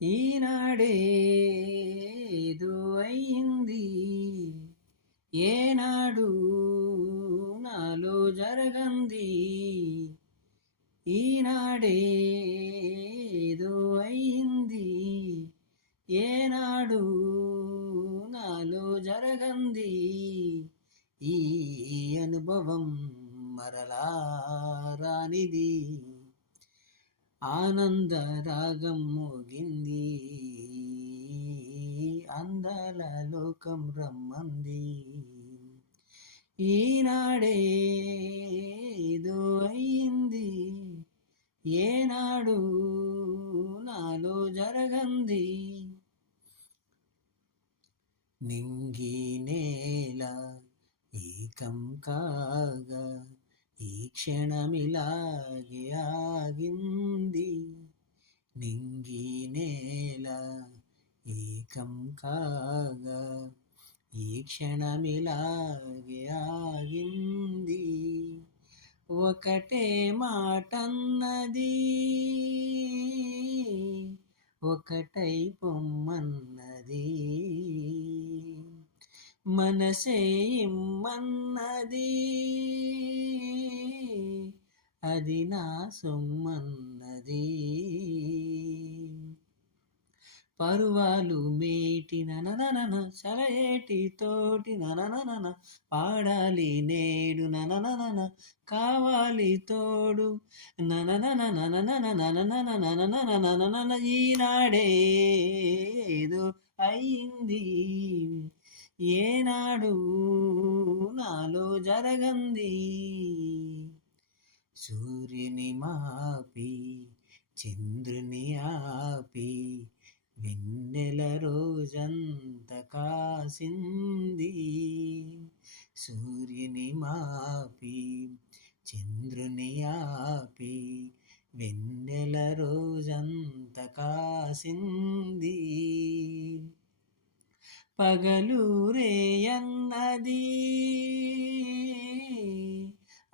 ఈనాడే ఏదో అయింది, ఏనాడు నాలో జరగంది. ఈనాడే ఏదో అయింది, ఏనాడు నాలో జరగంది. ఈ అనుభవం మరలా రానిది, ఆనంద రాగం మోగింది, అందాల లోకం రమ్మంది. ఈనాడే ఏదో అయింది, ఏనాడు నాలో జరగంది. నింగి నేల ఏకం కాగా ఈ క్షణమిలాగే ఆగింది. నింగి నేల ఏకం కాగా ఈ క్షణమిలాగే ఆగింది. ఒకటే మాటన్నది, ఒకటై పొమ్మన్నది, మనసే ఇమ్మన్నది, అది నా సొమ్మన్నది. పరువాలు మేటి నననన చలయేటి తోటి నననన పాడాలి నేడు నననన కావాలి తోడు నననన నననన నననన నననన నననన. ఈనాడే ఏదో అయింది, ఏనాడు నాలో జరగంది. సూర్యుని మాపి చంద్రుని ఆపి వెన్నెల రోజంత కాసింది. సూర్యుని మాపి చంద్రుని ఆపి వెన్నెల రోజంత కాసింది. పగలూరేయన్నది,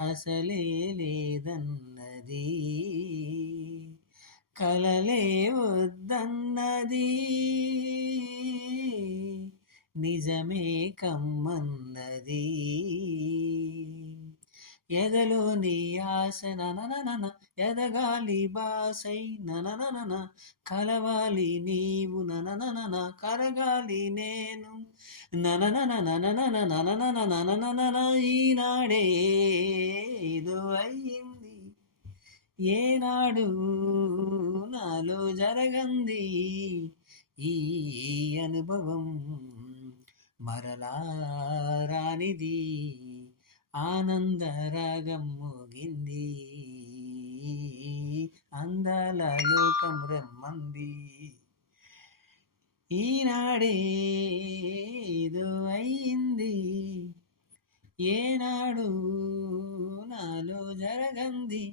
అసలే లేదన్నది, కలలే వద్దన్నది, నిజమే కమ్మన్నది. ఎదలోని ఆశ నననన ఎదగాలి బాసై నననన కలవాలి నీవు నననన కరగాలి నేను నననన నననన నననన నననన. ఈనాడే ఏదో అయ్యింది, ఏనాడు నాలో జరగంది. ఈ అనుభవం మరలా రానిది, ఆనంద రాగం మోగింది, అందాల లోకం రమ్మంది. ఈనాడే ఏదో అయింది, ఏనాడు నాలో జరగంది.